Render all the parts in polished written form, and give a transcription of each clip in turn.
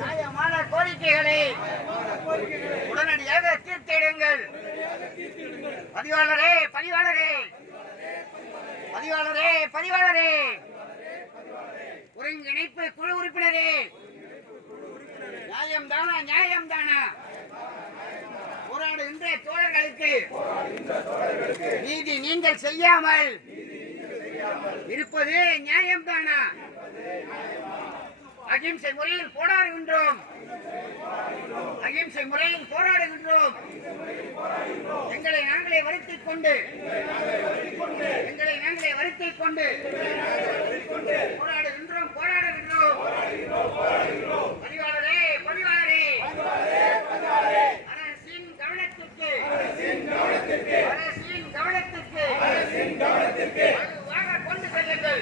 நியாயமான கோரிக்கைகளை உடனடியாக தீர்த்திடுங்கள். பதிவாளரே பதிவாளரே பதிவாளரே பதிவாளரே ஒருங்கிணைப்பு குழு உறுப்பினரே, நியாயம் தானா நியாயம் தானா? போராடுகின்ற தோழர்களுக்கு நீதி நீங்கள் செய்யாமல் இருப்பது நியாயம் தானா? அகிம்சை முறையில் போராடுகின்றோம், அகிம்சை முறையில் போராடுகின்றோம். எங்களை நாங்களே வருத்திக் கொண்டு போராடுகின்றோம் போராடுகின்றோம். பதிவாளரே பதிவாளரே அரசின் கவனத்திற்கு வலுவாக கொண்டு செல்லுங்கள்.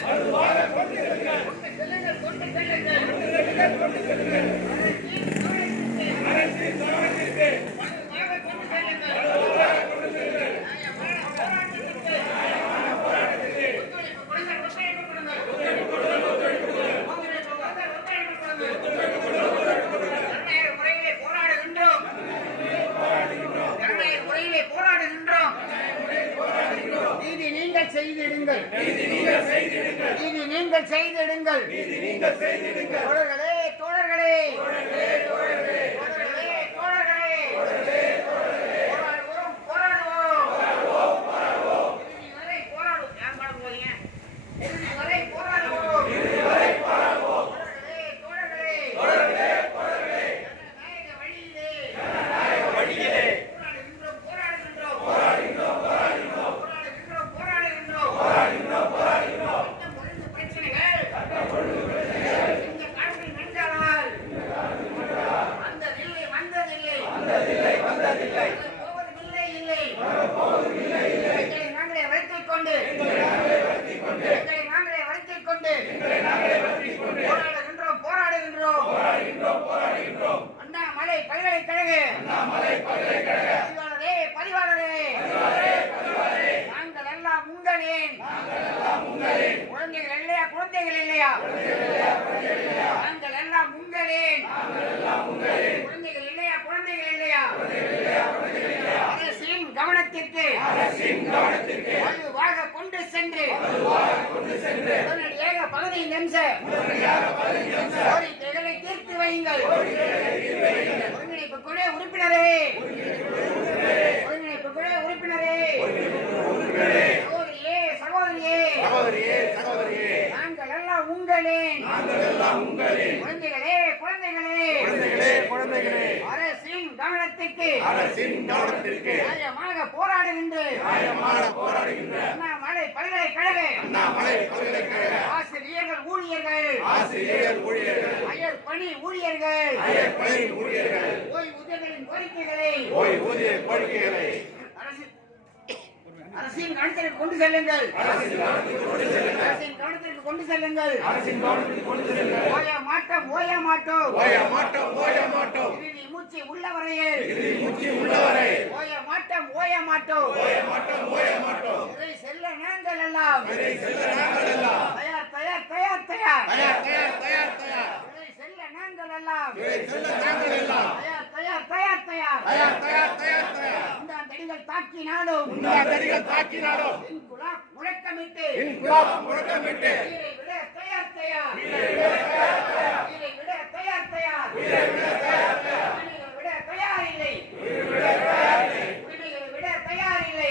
தோழர்களே அண்ணாமலை பல்கலைக்கழக பதிவாளரே நாங்கள் எல்லாம் உங்களின் குழந்தைகள் இல்லையா நாங்கள் எல்லாம் உங்களின் குழந்தைகள் இல்லையா அரசின் கவனத்திற்கு வலுவாக கொண்டு சென்று உடனடியாக 15 நிமிஷம் கோரிக்கைகளை தீர்த்து வையுங்கள். ஒருங்கிணைப்பு குழு உறுப்பினரே சகோதரியே நாங்கள் எல்லாம் உங்களின் குழந்தைகளே அரசின் கவனத்திற்கு நியாயமாக போராடுகின்ற அண்ணாமலை பல்கலைக்கழக ஆசிரியர்கள் ஊழியர்கள் அயர் பணி ஊழியர்கள் ஓய்வூதியர்களின் கோரிக்கைகளை அரசின் கவனத்திற்கு கொண்டு செல்லுங்கள். ஓய மாட்டோம் மூச்சு உள்ளவரையில் ஓய மாட்டோம் செல்ல நாங்கள் எல்லாம் தயார் செல்ல நாங்கள் எல்லாம் தடிகள் தாக்கினாலும் முழக்கமிட்டு விட தயார் இல்லை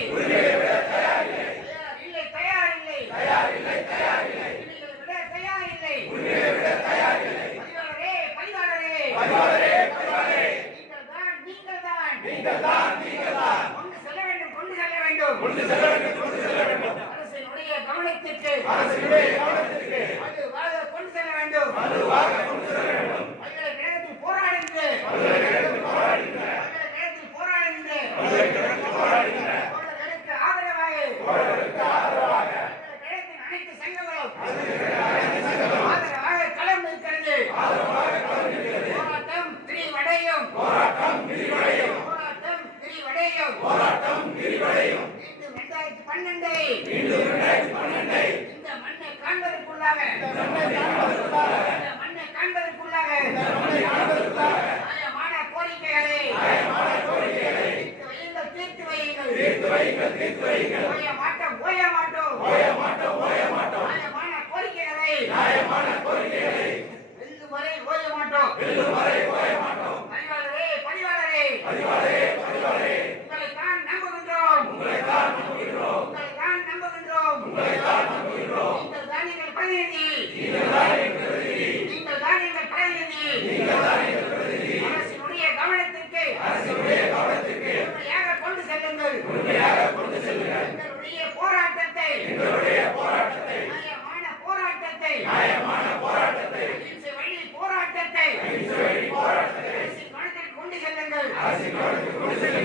அரசினுடைய கவனத்திற்கு கொண்டு செல்ல வேண்டும். ஆதரவாக அனைத்து சங்கங்களும் ஆதரவாக களம் இருக்கிறது. போராட்டம் விரிவடையும். மீண்டும் 2012 இந்த மண்ணை காண்பதற்குள்ளாக காண்பதற்குள்ளாக நியாயமான கோரிக்கைகளை தீர்த்து வையுங்கள். ஓய மாட்டோம். நியாயமான கோரிக்கைகளை வெல்லும் வரை ஓய மாட்டோம். பதிவாளரே உங்களைத்தான் நம்புகின்றோம். நீங்கள் தான் எங்கள் பிரதிநிதி. அரசினுடைய கவனத்திற்கு உண்மையாக கொண்டு செல்லுங்கள். எங்களுடைய போராட்டத்தை நியாயமான போராட்டத்தை அகிம்சை வழி போராட்டத்தை அரசின் கவனத்திற்கு கொண்டு செல்லுங்கள்.